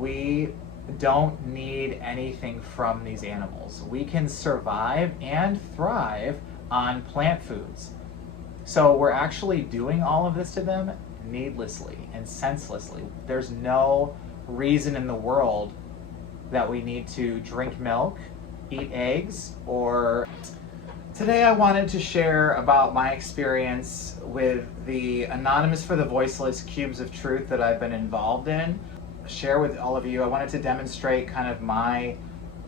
we don't need anything from these animals. We can survive and thrive on plant foods. So we're actually doing all of this to them needlessly and senselessly. There's no reason in the world that we need to drink milk, eat eggs, or... Today I wanted to share about my experience with the Anonymous for the Voiceless Cubes of Truth that I've been involved in. Share with all of you. I wanted to demonstrate kind of my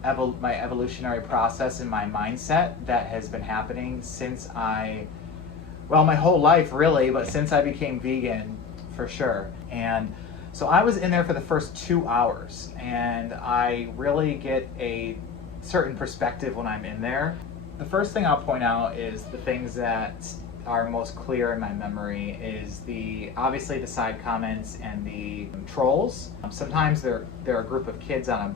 evolutionary process and my mindset that has been happening since my whole life really, but since I became vegan for sure. And so I was in there for the first 2 hours, and I really get a certain perspective when I'm in there. The first thing I'll point out is the things that are most clear in my memory is obviously the side comments and the trolls. Sometimes they're a group of kids on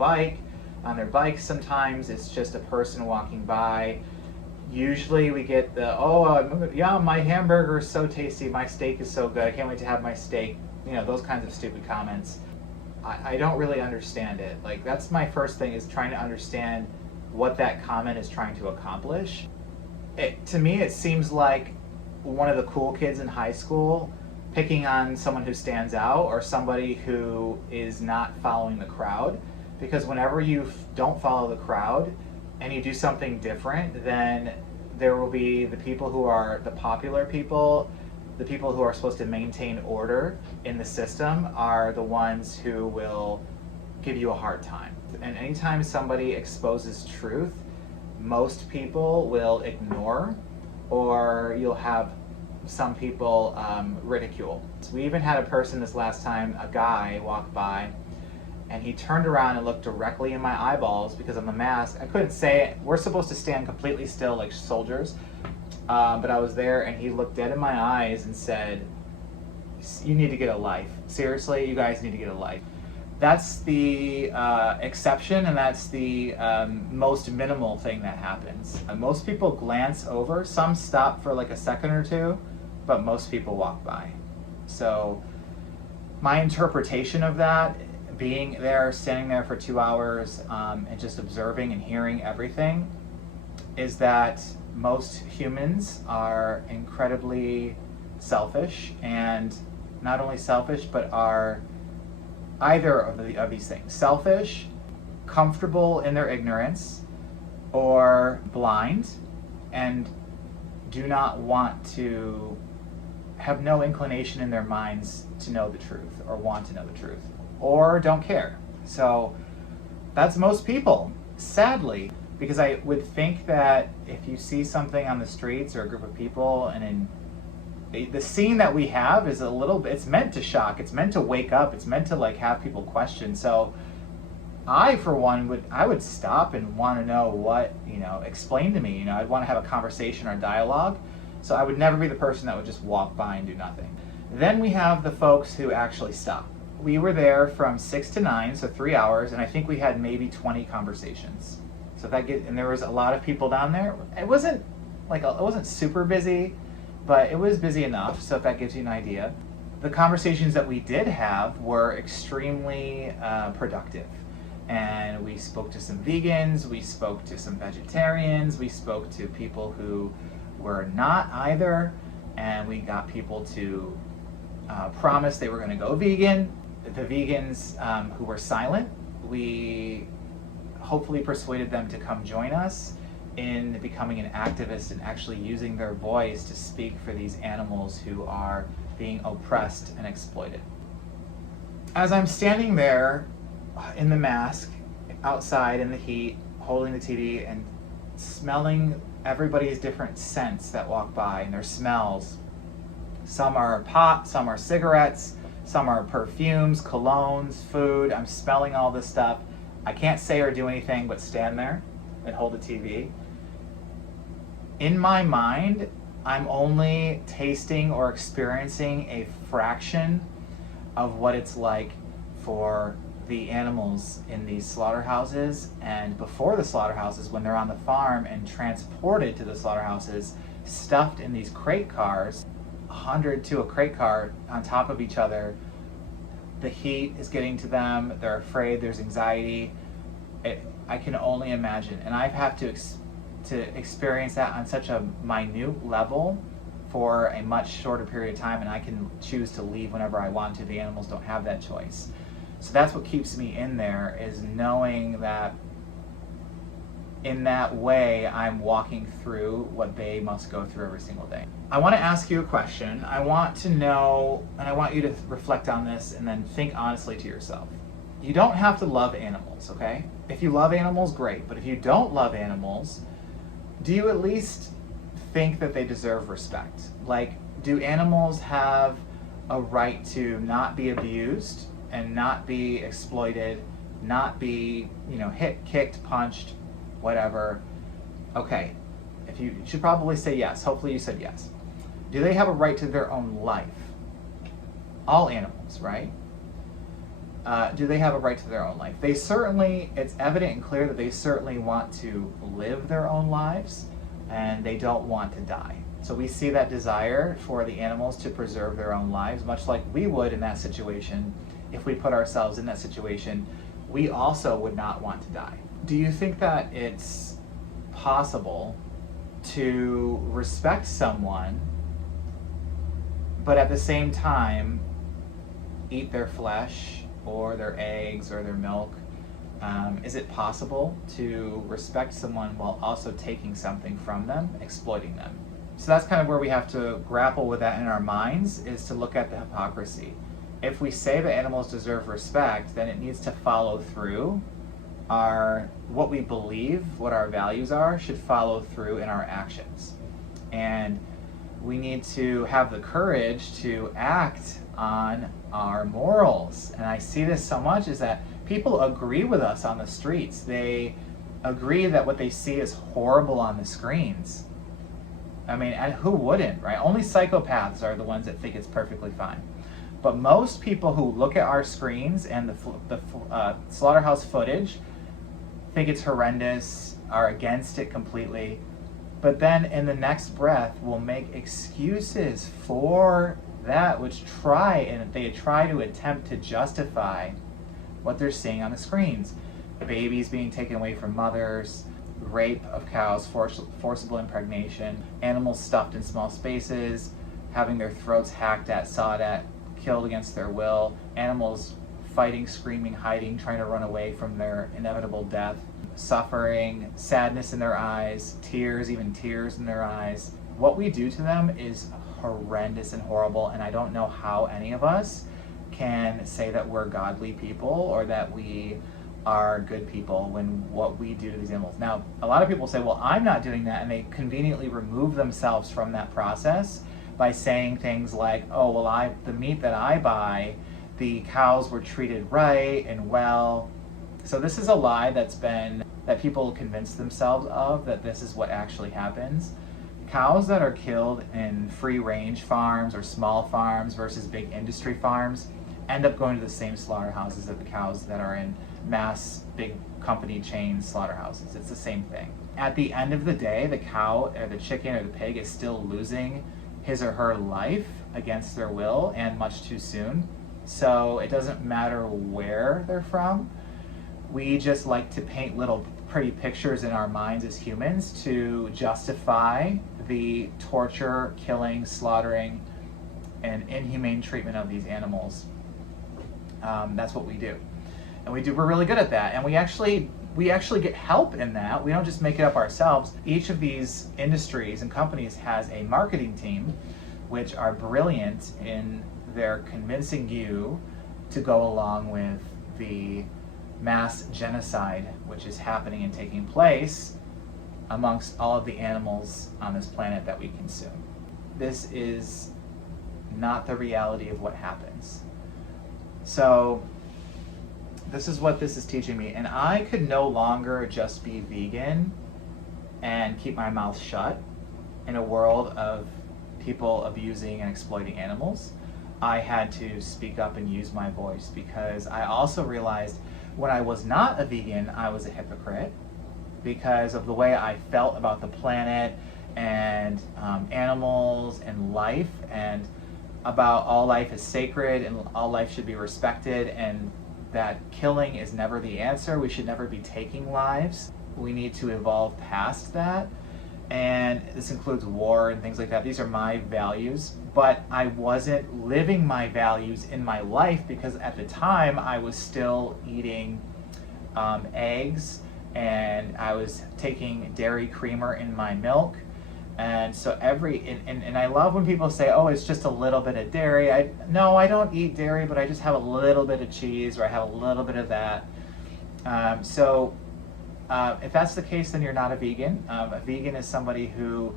their bikes. Sometimes it's just a person walking by. Usually we get yeah, my hamburger is so tasty, my steak is so good, I can't wait to have my steak. You know, those kinds of stupid comments. I don't really understand it. Like, that's my first thing, is trying to understand what that comment is trying to accomplish. To me, it seems like one of the cool kids in high school picking on someone who stands out or somebody who is not following the crowd. Because whenever you don't follow the crowd and you do something different, then there will be the people who are the popular people, the people who are supposed to maintain order in the system, are the ones who will give you a hard time. And anytime somebody exposes truth, most people will ignore, or you'll have some people ridicule. So we even had a person this last time, a guy, walk by, and he turned around and looked directly in my eyeballs because of the mask. I couldn't say it. We're supposed to stand completely still like soldiers, but I was there, and he looked dead in my eyes and said, "You need to get a life. Seriously, you guys need to get a life." That's the exception, and that's the most minimal thing that happens. Most people glance over. Some stop for like a second or two, but most people walk by. So my interpretation of that, being there, standing there for 2 hours, and just observing and hearing everything, is that most humans are incredibly selfish, and not only selfish, but are either of these things: selfish, comfortable in their ignorance, or blind, and do not want to have no inclination in their minds to know the truth, or want to know the truth, or don't care. So that's most people, sadly, because I would think that if you see something on the streets or a group of people, and the scene that we have is it's meant to shock, it's meant to wake up, it's meant to like have people question. So I, for one, would stop and want to know what, explain to me, I'd want to have a conversation or dialogue. So I would never be the person that would just walk by and do nothing. Then we have the folks who actually stop. We were there from 6 to 9, so 3 hours, and I think we had maybe 20 conversations. So and there was a lot of people down there. It wasn't super busy, but it was busy enough, so if that gives you an idea. The conversations that we did have were extremely productive. And we spoke to some vegans, we spoke to some vegetarians, we spoke to people who were not either, and we got people to promise they were going to go vegan. The vegans who were silent, we hopefully persuaded them to come join us in becoming an activist and actually using their voice to speak for these animals who are being oppressed and exploited. As I'm standing there in the mask, outside in the heat, holding the TV and smelling everybody's different scents that walk by and their smells. Some are pot, some are cigarettes, some are perfumes, colognes, food. I'm smelling all this stuff. I can't say or do anything but stand there and hold the TV. In my mind, I'm only tasting or experiencing a fraction of what it's like for the animals in these slaughterhouses, and before the slaughterhouses, when they're on the farm and transported to the slaughterhouses, stuffed in these crate cars, 100 to a crate car on top of each other, the heat is getting to them, they're afraid, there's anxiety. I can only imagine, and I've had to experience that on such a minute level for a much shorter period of time, and I can choose to leave whenever I want to. The animals don't have that choice. So that's what keeps me in there, is knowing that in that way I'm walking through what they must go through every single day. I want to ask you a question. I want to know, and I want you to reflect on this and then think honestly to yourself. You don't have to love animals, okay? If you love animals, great. But if you don't love animals, do you at least think that they deserve respect? Like, do animals have a right to not be abused and not be exploited, not be, hit, kicked, punched, whatever? Okay, if you should probably say yes. Hopefully you said yes. Do they have a right to their own life? All animals, right? Do they have a right to their own life? They certainly, it's evident and clear that they certainly want to live their own lives, and they don't want to die. So we see that desire for the animals to preserve their own lives, much like we would in that situation. If we put ourselves in that situation, we also would not want to die. Do you think that it's possible to respect someone, but at the same time eat their flesh or their eggs or their milk? Is it possible to respect someone while also taking something from them, exploiting them? So that's kind of where we have to grapple with that in our minds, is to look at the hypocrisy. If we say that animals deserve respect, then it needs to follow through. What we believe, what our values are, should follow through in our actions. And we need to have the courage to act on our morals. And I see this so much, is that people agree with us on the streets. They agree that what they see is horrible on the screens. I mean, and who wouldn't, right? Only psychopaths are the ones that think it's perfectly fine. But most people who look at our screens and the slaughterhouse footage think it's horrendous, are against it completely, but then in the next breath will make excuses for that, which they try to attempt to justify what they're seeing on the screens. Babies being taken away from mothers, rape of cows, forcible impregnation, animals stuffed in small spaces, having their throats hacked at, sawed at, killed against their will, animals fighting, screaming, hiding, trying to run away from their inevitable death, suffering, sadness in their eyes, even tears in their eyes. What we do to them is horrendous and horrible, and I don't know how any of us can say that we're godly people or that we are good people when what we do to these animals. Now, a lot of people say, well, I'm not doing that, and they conveniently remove themselves from that process by saying things like, oh, well, the meat that I buy, the cows were treated right and well. So this is a lie that people convince themselves of, that this is what actually happens. Cows that are killed in free-range farms or small farms versus big industry farms end up going to the same slaughterhouses as the cows that are in mass, big company chain slaughterhouses. It's the same thing. At the end of the day, the cow or the chicken or the pig is still losing his or her life against their will and much too soon. So it doesn't matter where they're from. We just like to paint little pretty pictures in our minds as humans to justify the torture, killing, slaughtering, and inhumane treatment of these animals. That's what we do. And we're really good at that. And we actually get help in that. We don't just make it up ourselves. Each of these industries and companies has a marketing team which are brilliant in their convincing you to go along with the mass genocide which is happening and taking place amongst all of the animals on this planet that we consume. This is not the reality of what happens. So this is what this is teaching me, and I could no longer just be vegan and keep my mouth shut in a world of people abusing and exploiting animals. I had to speak up and use my voice, because I also realized when I was not a vegan, I was a hypocrite because of the way I felt about the planet and animals and life, and about all life is sacred and all life should be respected, and that killing is never the answer. We should never be taking lives. We need to evolve past that. And this includes war and things like that. These are my values, but I wasn't living my values in my life because at the time I was still eating eggs, and I was taking dairy creamer in my milk. And so and I love when people say, oh, it's just a little bit of dairy. No, I don't eat dairy, but I just have a little bit of cheese, or I have a little bit of that. If that's the case, then you're not a vegan. A vegan is somebody who,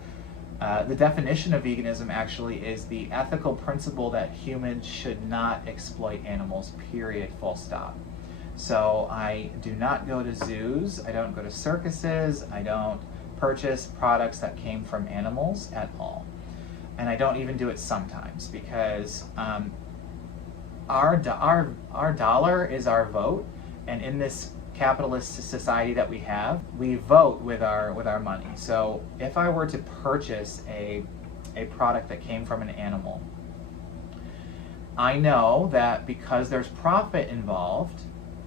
the definition of veganism actually is the ethical principle that humans should not exploit animals, period, full stop. So I do not go to zoos, I don't go to circuses, I don't purchase products that came from animals at all. And I don't even do it sometimes, because our dollar is our vote, and in this capitalist society that we have, we vote with our money. So if I were to purchase a product that came from an animal, I know that because there's profit involved,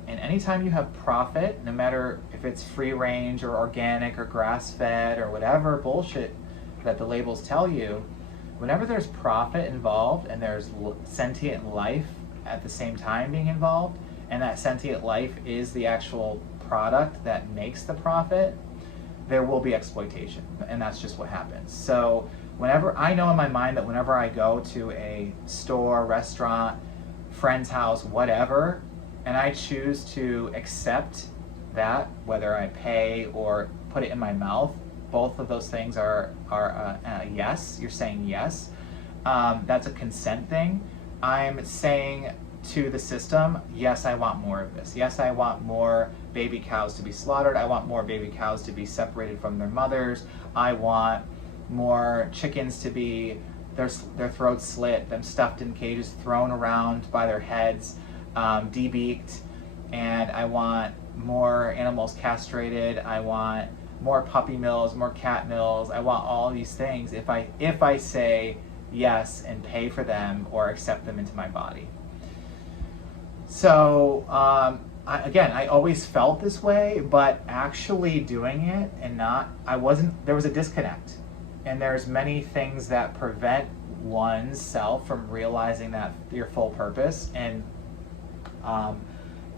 and anytime you have profit, no matter if it's free range or organic or grass-fed or whatever bullshit that the labels tell you, whenever there's profit involved and there's sentient life at the same time being involved, and that sentient life is the actual product that makes the profit, there will be exploitation, and that's just what happens. So whenever I know in my mind that whenever I go to a store, restaurant, friend's house, whatever, and I choose to accept that, whether I pay or put it in my mouth, both of those things are yes. You're saying yes. That's a consent thing. I'm saying to the system, yes, I want more of this. Yes, I want more baby cows to be slaughtered. I want more baby cows to be separated from their mothers. I want more chickens to be their throats slit, them stuffed in cages, thrown around by their heads, debeaked, and I want more animals castrated. I want more puppy mills, more cat mills. I want all these things if I say yes and pay for them or accept them into my body. So I always felt this way, but actually doing it and there was a disconnect. And there's many things that prevent oneself from realizing that your full purpose, and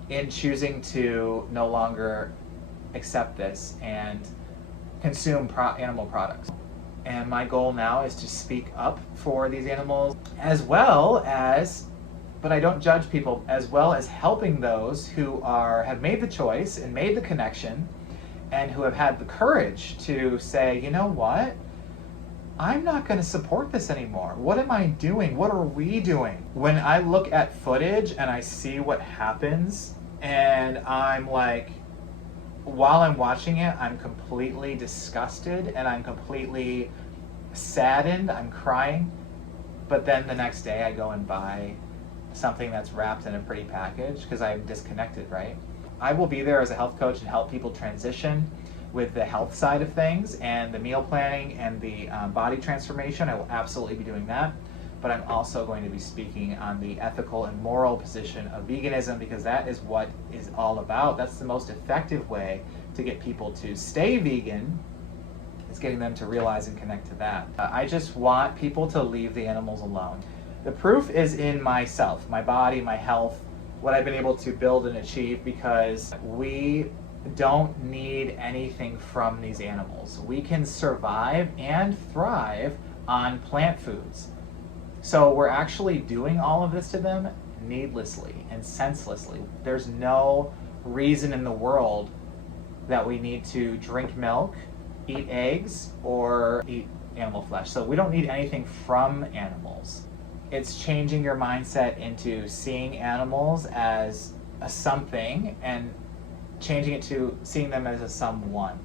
in choosing to no longer accept this and consume animal products. And my goal now is to speak up for these animals, as well as, but I don't judge people, as well as helping those who have made the choice and made the connection, and who have had the courage to say, you know what? I'm not going to support this anymore. What am I doing? What are we doing? When I look at footage and I see what happens, and I'm like, while I'm watching it, I'm completely disgusted and I'm completely saddened. I'm crying. But then the next day I go and buy something that's wrapped in a pretty package because I'm disconnected, right? I will be there as a health coach and help people transition with the health side of things and the meal planning and the body transformation. I will absolutely be doing that. But I'm also going to be speaking on the ethical and moral position of veganism, because that is what is all about. That's the most effective way to get people to stay vegan, is getting them to realize and connect to that. I just want people to leave the animals alone. The proof is in myself, my body, my health, what I've been able to build and achieve, because we don't need anything from these animals. We can survive and thrive on plant foods. So we're actually doing all of this to them needlessly and senselessly. There's no reason in the world that we need to drink milk, eat eggs, or eat animal flesh. So we don't need anything from animals. It's changing your mindset into seeing animals as a something and changing it to seeing them as a someone.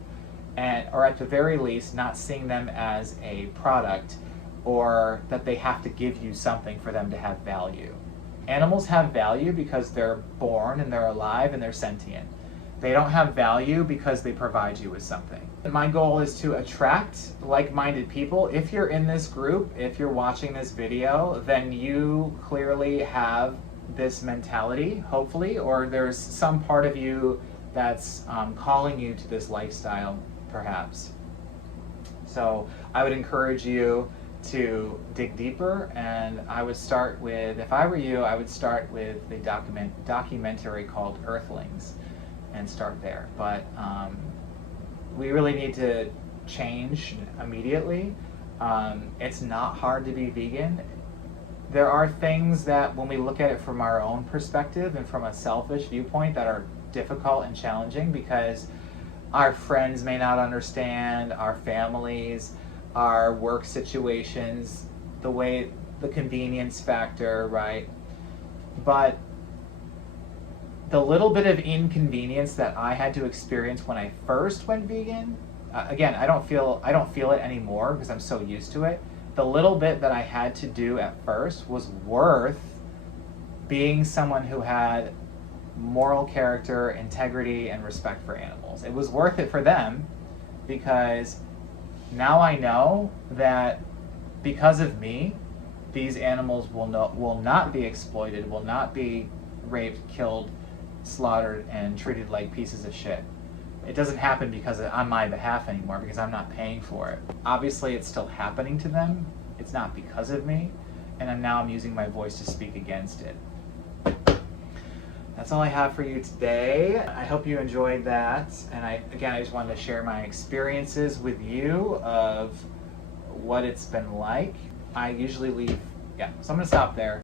Or at the very least, not seeing them as a product, or that they have to give you something for them to have value. Animals have value because they're born and they're alive and they're sentient. They don't have value because they provide you with something. My goal is to attract like-minded people. If you're in this group, if you're watching this video, then you clearly have this mentality, hopefully, or there's some part of you that's calling you to this lifestyle, perhaps. So I would encourage you to dig deeper, and I would start with, if I were you, I would start with the documentary called Earthlings and start there. But we really need to change immediately. It's not hard to be vegan. There are things that when we look at it from our own perspective and from a selfish viewpoint that are difficult and challenging because our friends may not understand, our families, our work situations, the convenience factor, right? But the little bit of inconvenience that I had to experience when I first went vegan, again, I don't feel it anymore because I'm so used to it. The little bit that I had to do at first was worth being someone who had moral character, integrity, and respect for animals. It was worth it for them because now I know that because of me, these animals will not be exploited, will not be raped, killed, slaughtered, and treated like pieces of shit. It doesn't happen because on my behalf anymore, because I'm not paying for it. Obviously, it's still happening to them. It's not because of me, and now I'm using my voice to speak against it. That's all I have for you today. I hope you enjoyed that, and I just wanted to share my experiences with you of what it's been like. I usually leave, so I'm gonna stop there.